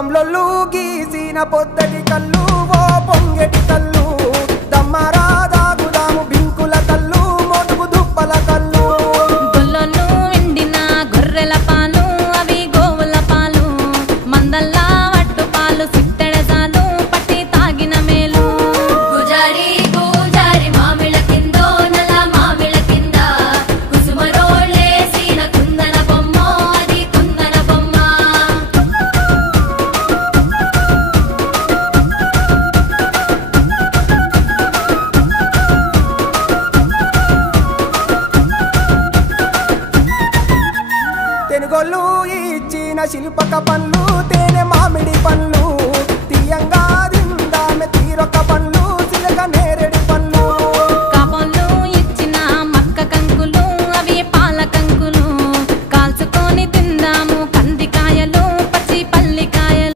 కమ్లొల్లు గీసిన పొద్దటి కళ్ళు ఓ పొంగెటి కళ్ళు దమ్మరా దాగుదాము బింకుల కళ్ళు మోటుకు దుప్పల కళ్ళు గొల్లలు ఎండిన గొర్రెల పాలు అవి గోవుల పాలు మందల్లా వట్టు పాలు